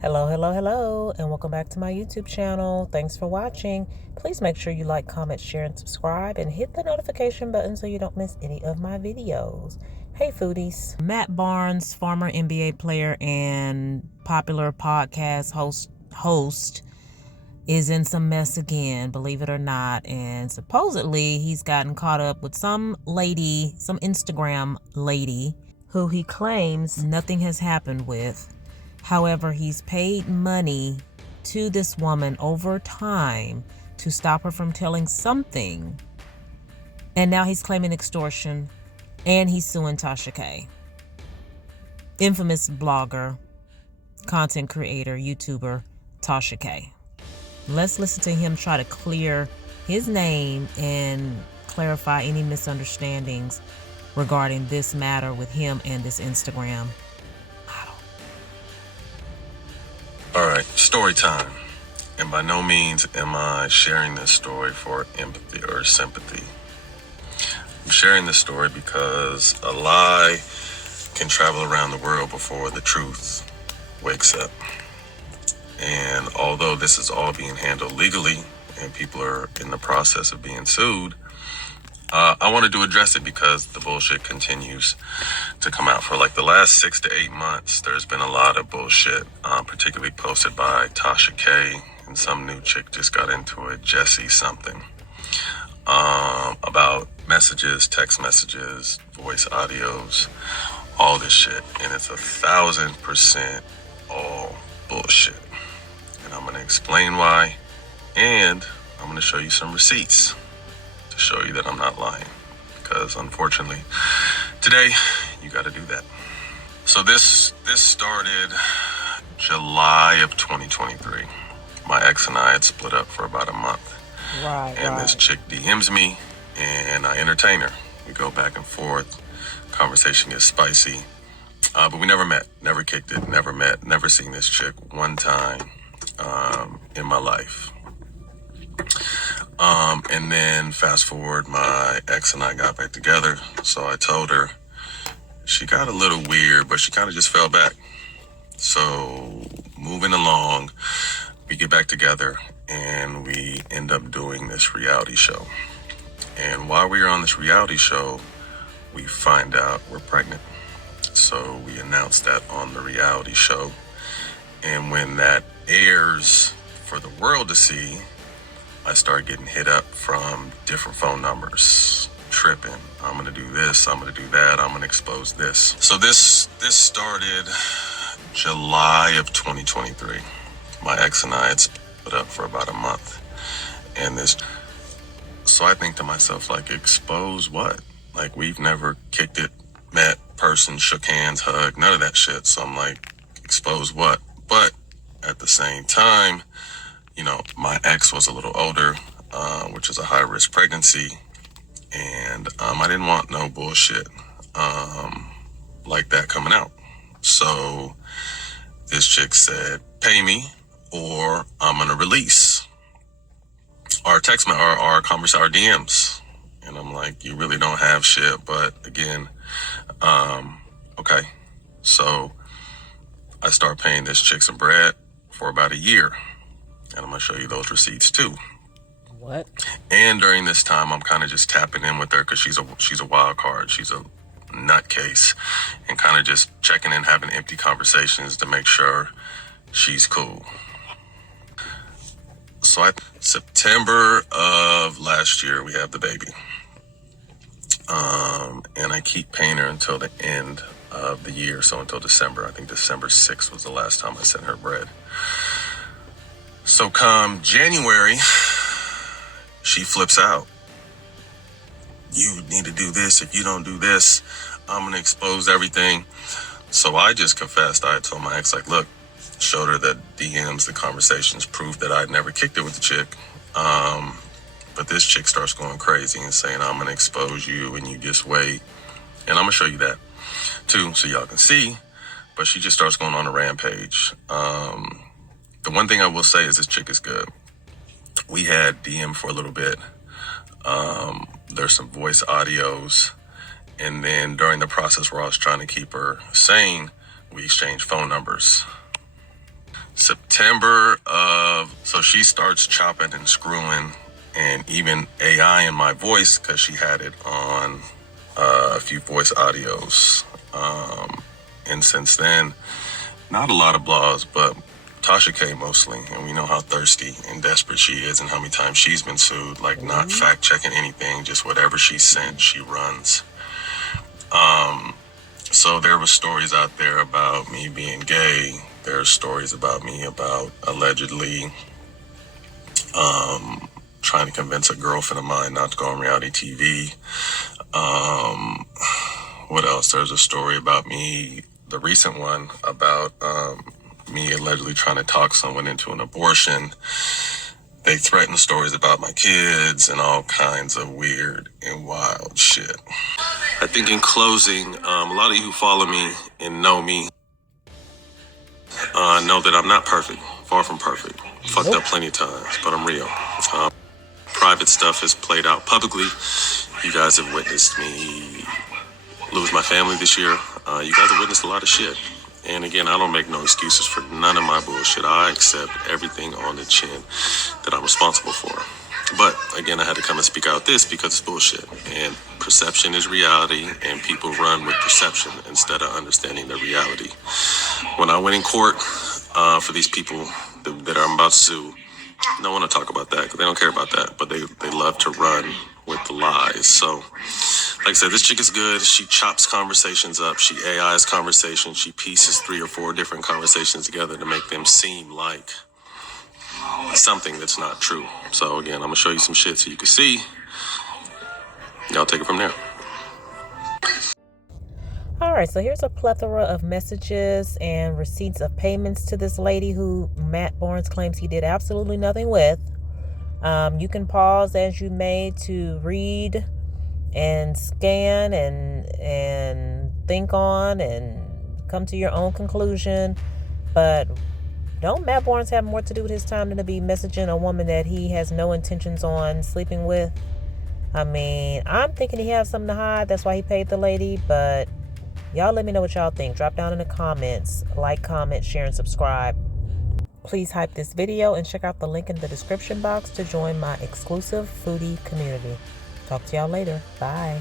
Hello, and welcome back to my YouTube channel. Thanks for watching. Please make sure you like, comment, share, and subscribe, and hit the notification button so you don't miss any of my videos. Hey, foodies. Matt Barnes, former NBA player and popular podcast host, is in some mess again, believe it or not, and supposedly he's gotten caught up with some lady, some Instagram lady, who he claims nothing has happened with. However, he's paid money to this woman over time to stop her from telling something. And now he's claiming extortion, and he's suing Tasha K. Infamous blogger, content creator, YouTuber, Tasha K. Let's listen to him try to clear his name and clarify any misunderstandings regarding this matter with him and this Instagram model. All right, story time. And by no means am I sharing this story for empathy or sympathy. I'm sharing this story because a lie can travel around the world before the truth wakes up. And although this is all being handled legally and people are in the process of being sued, I wanted to address it because the bullshit continues to come out. For like the last 6 to 8 months, there's been a lot of bullshit, particularly posted by Tasha K, and some new chick just got into it, Jessie something, about messages, text messages, voice audios, all this shit. And it's 1,000% all bullshit. And I'm going to explain why, and I'm going to show you some receipts to show you that I'm not lying, because unfortunately today you got to do that. So this started July of 2023. My ex and I had split up for about a month. And this chick DMs me and I entertain her. We go back and forth. Conversation gets spicy. But we never met, never kicked it, never met, never seen this chick one time in my life. And then fast forward, my ex and I got back together. So I told her, she got a little weird, but she kind of just fell back. So moving along, we get back together and we end up doing this reality show. And while we were on this reality show, we find out we're pregnant. So we announced that on the reality show. And when that airs for the world to see, I start getting hit up from different phone numbers, tripping. I'm gonna do this, I'm gonna do that, I'm gonna expose this. So this started July of 2023. My ex and I had split up for about a month. So I think to myself, like, expose what? Like, we've never kicked it, met, person, shook hands, hugged, none of that shit. So I'm like, expose what? But at the same time, you know, my ex was a little older, which is a high-risk pregnancy, and I didn't want no bullshit like that coming out. So this chick said, pay me or I'm going to release our our conversation, our DMs. And I'm like, you really don't have shit, but again, okay. So I start paying this chick some bread for about a year. And I'm going to show you those receipts too. What? And during this time, I'm kind of just tapping in with her because she's a wild card. She's a nutcase, and kind of just checking in, having empty conversations to make sure she's cool. So September of last year, we have the baby. And I keep paying her until the end of the year. So until December. I think December 6th was the last time I sent her bread. So come January, she flips out. You need to do this. If you don't do this, I'm going to expose everything. So I just confessed. I told my ex, like, look, showed her the DMs, the conversations, proof that I'd never kicked it with the chick. But this chick starts going crazy and saying, I'm going to expose you and you just wait. And I'm going to show you that too, so y'all can see. But she just starts going on a rampage. The one thing I will say is this chick is good. We had DM for a little bit. There's some voice audios. And then during the process where I was trying to keep her sane, we exchanged phone numbers. So she starts chopping and screwing, and even AI in my voice, because she had it on a few voice audios. And since then, not a lot of blogs, but Tasha K mostly, and we know how thirsty and desperate she is and how many times she's been sued, like not fact checking anything, just whatever she sent, she runs. So there were stories out there about me being gay. There's stories about me about allegedly trying to convince a girlfriend of mine not to go on reality TV. What else? There's a story about me, the recent one, about me allegedly trying to talk someone into an abortion. They threaten stories about my kids and all kinds of weird and wild shit. I think in closing, a lot of you who follow me and know me know that I'm not perfect, far from perfect. Fucked up plenty of times, but I'm real. Private stuff has played out publicly. You guys have witnessed me lose my family this year. You guys have witnessed a lot of shit. And again, I don't make no excuses for none of my bullshit. I accept everything on the chin that I'm responsible for. But again, I had to come and speak out this because it's bullshit. And perception is reality, and people run with perception instead of understanding the reality. When I went in court for these people that I'm about to sue, no one to talk about that because they don't care about that, but they love to run with the lies. So, like I said, this chick is good. She chops conversations up. She AIs conversations. She pieces 3 or 4 different conversations together to make them seem like something that's not true. So again, I'm gonna show you some shit so you can see. Y'all take it from there. All right, so here's a plethora of messages and receipts of payments to this lady who Matt Barnes claims he did absolutely nothing with. You can pause as you may to read and scan and think on and come to your own conclusion. But don't Matt Barnes have more to do with his time than to be messaging a woman that he has no intentions on sleeping with? I mean, I'm thinking he has something to hide. That's why he paid the lady. But y'all let me know what y'all think. Drop down in the comments. Like, comment, share, and subscribe. Please hype this video and check out the link in the description box to join my exclusive foodie community. Talk to y'all later. Bye.